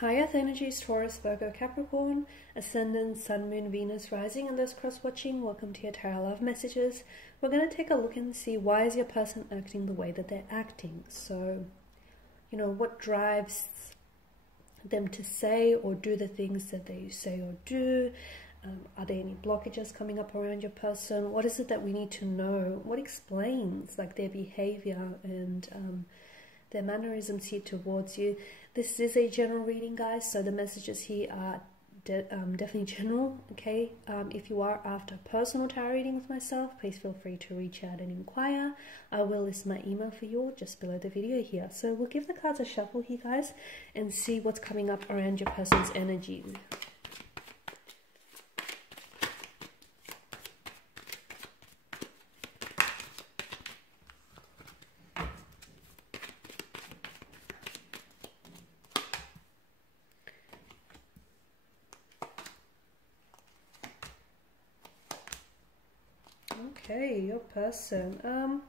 High Earth energies, Taurus, Virgo, Capricorn, Ascendant, Sun, Moon, Venus, Rising, and those cross-watching. Welcome to your Tarot Love Messages. We're going to take a look and see why is your person acting the way that they're acting. So, you know, what drives them to say or do the things that they say or do? Are there any blockages coming up around your person? What is it that we need to know? What explains like their behavior and their mannerisms here towards you? This is a general reading, guys, so the messages here are definitely general, okay? If you are after personal tarot reading with myself, please feel free to reach out and inquire. I will list my email for you just below the video here. So we'll give the cards a shuffle here, guys, and see what's coming up around your person's energy. Okay, your person.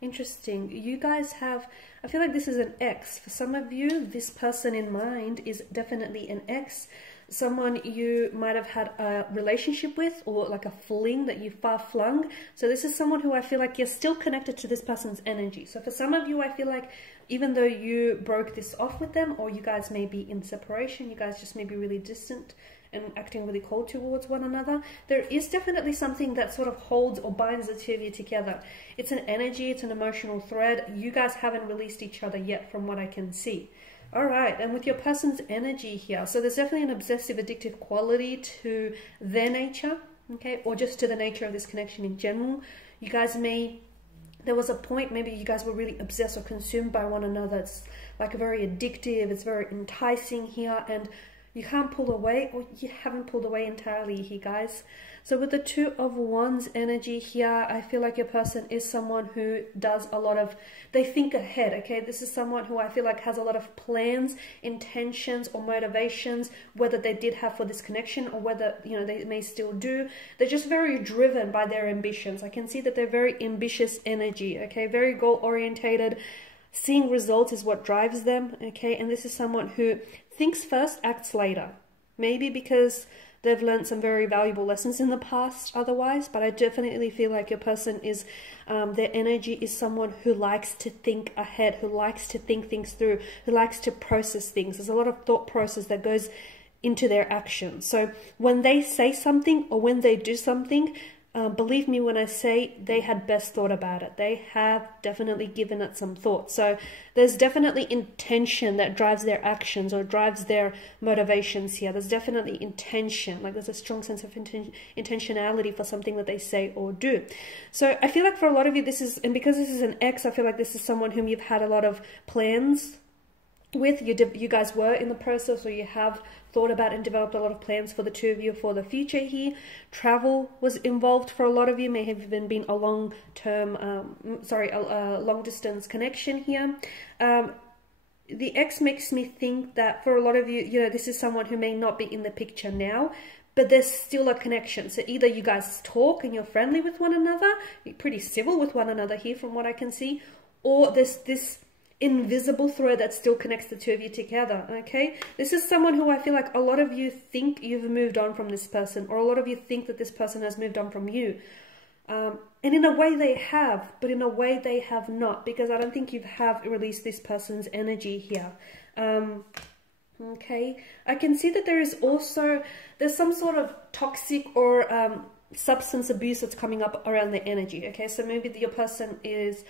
Interesting. You guys have, I feel like this is an ex. For some of you, this person in mind is definitely an ex. Someone you might have had a relationship with, or like a fling that you far flung. So this is someone who I feel like you're still connected to this person's energy. So for some of you, I feel like even though you broke this off with them, or you guys may be in separation, you guys just may be really distant and acting really cold towards one another, there is definitely something that sort of holds or binds the two of you together. It's an energy, it's an emotional thread. You guys haven't released each other yet from what I can see. All right, and with your person's energy here, so there's definitely an obsessive, addictive quality to their nature, okay, or just to the nature of this connection in general. You guys may, there was a point, maybe you guys were really obsessed or consumed by one another. It's like very addictive, it's very enticing here, and you can't pull away, or you haven't pulled away entirely here, guys. So with the Two of Wands energy here, I feel like your person is someone who does a lot of, they think ahead, okay? This is someone who I feel like has a lot of plans, intentions, or motivations, whether they did have for this connection or whether, you know, they may still do. They're just very driven by their ambitions. I can see that they're very ambitious energy, okay? Very goal-orientated. Seeing results is what drives them, okay? And this is someone who thinks first, acts later. Maybe because they've learned some very valuable lessons in the past otherwise, but I definitely feel like your person is, their energy is someone who likes to think ahead, who likes to think things through, who likes to process things. There's a lot of thought process that goes into their actions. So when they say something or when they do something, believe me when I say they had best thought about it. They have definitely given it some thought. So there's definitely intention that drives their actions or drives their motivations here. There's definitely intention. Like there's a strong sense of intentionality for something that they say or do. So I feel like for a lot of you, this is, and because this is an ex, I feel like this is someone whom you've had a lot of plans with. You guys were in the process, or you have thought about and developed a lot of plans for the two of you for the future here. Travel was involved for a lot of you, may have even been a long-term, a long-distance connection here. The ex makes me think that for a lot of you, you know, this is someone who may not be in the picture now, but there's still a connection. So either you guys talk and you're friendly with one another, you're pretty civil with one another here from what I can see, or there's this invisible thread that still connects the two of you together, okay? This is someone who I feel like a lot of you think you've moved on from this person, or a lot of you think that this person has moved on from you. And in a way they have, but in a way they have not, because I don't think you have released this person's energy here. Okay, I can see that there is also, there's some sort of toxic or substance abuse that's coming up around the energy, okay? So maybe your person is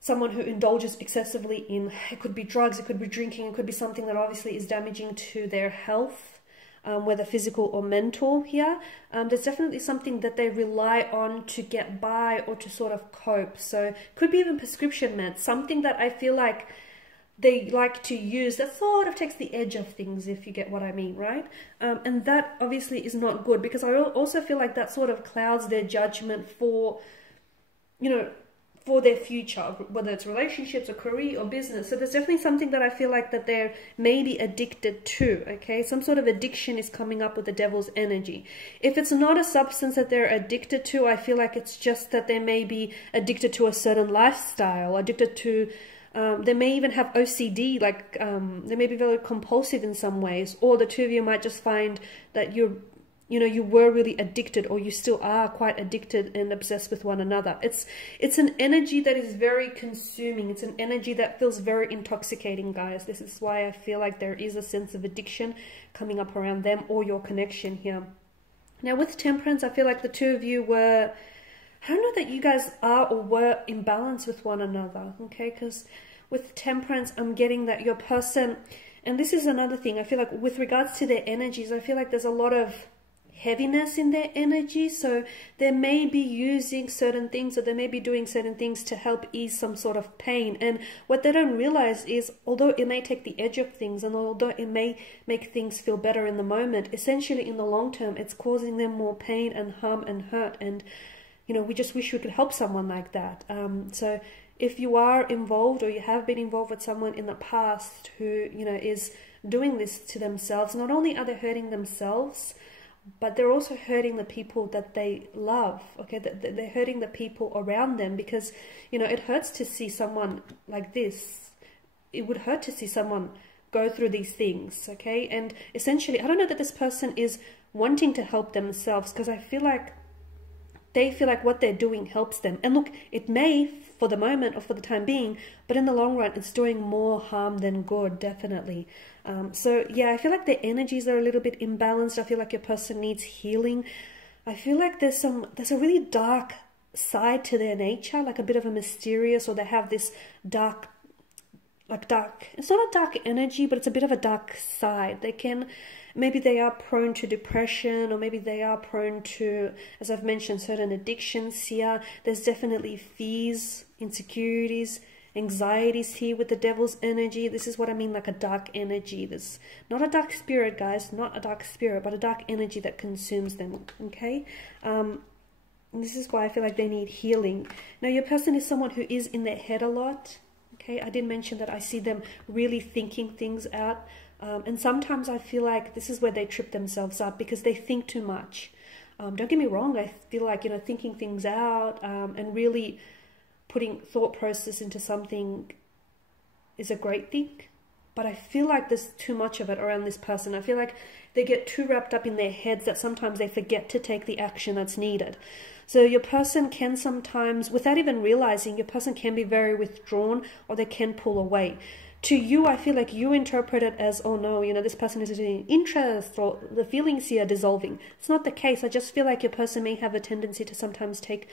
someone who indulges excessively in, it could be drugs, it could be drinking, it could be something that obviously is damaging to their health, whether physical or mental here. There's definitely something that they rely on to get by or to sort of cope. So it could be even prescription meds, something that I feel like they like to use that sort of takes the edge of things, if you get what I mean, right? And that obviously is not good, because I also feel like that sort of clouds their judgment for, you know, for their future, whether it's relationships or career or business. So there's definitely something that I feel like that they're maybe addicted to, okay? Some sort of addiction is coming up with the devil's energy. If it's not a substance that they're addicted to, I feel like it's just that they may be addicted to a certain lifestyle, addicted to They may even have OCD, like they may be very compulsive in some ways, or the two of you might just find that you were really addicted, or you still are quite addicted and obsessed with one another. It's an energy that is very consuming. It's an energy that feels very intoxicating, guys. This is why I feel like there is a sense of addiction coming up around them or your connection here. Now with Temperance, I feel like the two of you were, I don't know that you guys are or were in balance with one another, okay? Because with Temperance, I'm getting that your person, and this is another thing, I feel like with regards to their energies, I feel like there's a lot of heaviness in their energy. So they may be using certain things, or they may be doing certain things to help ease some sort of pain. And what they don't realize is, although it may take the edge of things, and although it may make things feel better in the moment, essentially in the long term, it's causing them more pain and harm and hurt. And we just wish we could help someone like that. So if you are involved, or you have been involved with someone in the past who, is doing this to themselves, not only are they hurting themselves, but they're also hurting the people that they love, okay? They're hurting the people around them, because, it hurts to see someone like this. It would hurt to see someone go through these things, okay? And essentially, I don't know that this person is wanting to help themselves, because I feel like they feel like what they're doing helps them. And look, it may for the moment or for the time being, but in the long run, it's doing more harm than good, definitely. So yeah, I feel like the energies are a little bit imbalanced. I feel like your person needs healing. I feel like there's a really dark side to their nature, like a bit of a mysterious, or they have this dark, it's not a dark energy, but it's a bit of a dark side. Maybe they are prone to depression, or maybe they are prone to, as I've mentioned, certain addictions here. There's definitely fears, insecurities, anxieties here with the Devil's energy. This is what I mean, like a dark energy. This not a dark spirit, guys, not a dark spirit, but a dark energy that consumes them, okay? And this is why I feel like they need healing. Now, your person is someone who is in their head a lot, okay? I did mention that I see them really thinking things out. And sometimes I feel like this is where they trip themselves up, because they think too much. Don't get me wrong, I feel like, thinking things out and really putting thought process into something is a great thing. But I feel like there's too much of it around this person. I feel like they get too wrapped up in their heads that sometimes they forget to take the action that's needed. So your person can sometimes, without even realizing, your person can be very withdrawn, or they can pull away. To you, I feel like you interpret it as, oh no, this person is in interest, or the feelings here are dissolving. It's not the case. I just feel like your person may have a tendency to sometimes take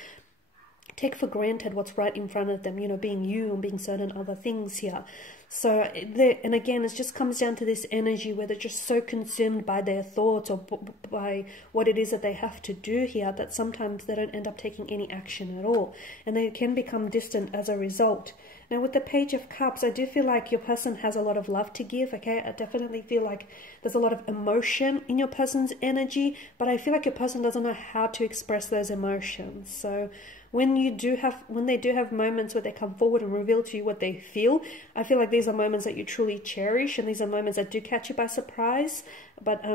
for granted what's right in front of them, being you and being certain other things here. So, and again, it just comes down to this energy where they're just so consumed by their thoughts, or by what it is that they have to do here, that sometimes they don't end up taking any action at all. And they can become distant as a result. Now, with the Page of Cups, I do feel like your person has a lot of love to give, okay? I definitely feel like there's a lot of emotion in your person's energy, but I feel like your person doesn't know how to express those emotions. So when they do have moments where they come forward and reveal to you what they feel, I feel like these are moments that you truly cherish, and these are moments that do catch you by surprise. But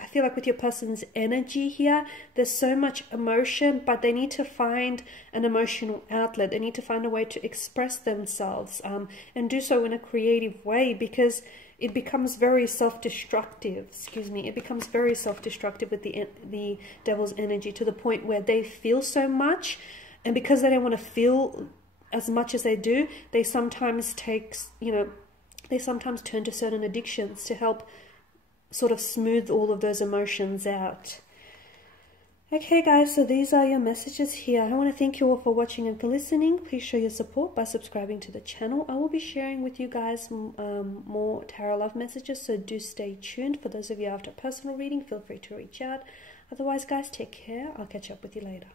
I feel like with your person's energy here, there's so much emotion, but they need to find an emotional outlet. They need to find a way to express themselves and do so in a creative way, because it becomes very self-destructive. It becomes very self-destructive with the Devil's energy, to the point where they feel so much, and because they don't want to feel as much as they do, they sometimes turn to certain addictions to help sort of smooth all of those emotions out. Okay guys, so these are your messages here. I want to thank you all for watching and for listening. Please show your support by subscribing to the channel. I will be sharing with you guys more tarot love messages, so do stay tuned. For those of you after personal reading, feel free to reach out. Otherwise guys, take care. I'll catch up with you later.